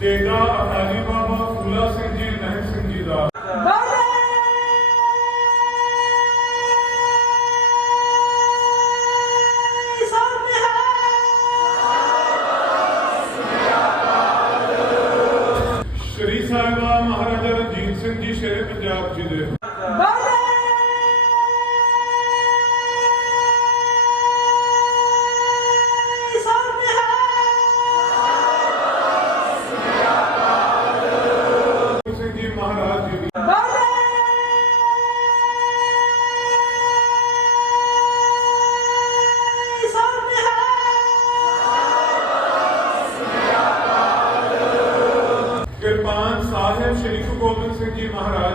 ਤੇਗਾ ਅਕਾਲੀ ਬਾਬਾ ਫੂਲਾ ਸਿੰਘ ਜੀ ਮਹਿਕ ਸਿੰਘ ਜੀ ਦਾ ਸ਼੍ਰੀ ਸਾਹਿਬਾ ਮਹਾਰਾਜਾ ਰਣਜੀਤ ਸਿੰਘ ਜੀ ਸ਼ੇਰੇ ਪੰਜਾਬ ਜੀ ਦੇ ਸਿੰਘ ਜੀ ਮਹਾਰਾਜ ਜੀ ਦੀ ਕਿਰਪਾਨ ਸਾਹਿਬ ਸ਼੍ਰੀ ਗੁਰੂ ਗੋਬਿੰਦ ਸਿੰਘ ਜੀ ਮਹਾਰਾਜ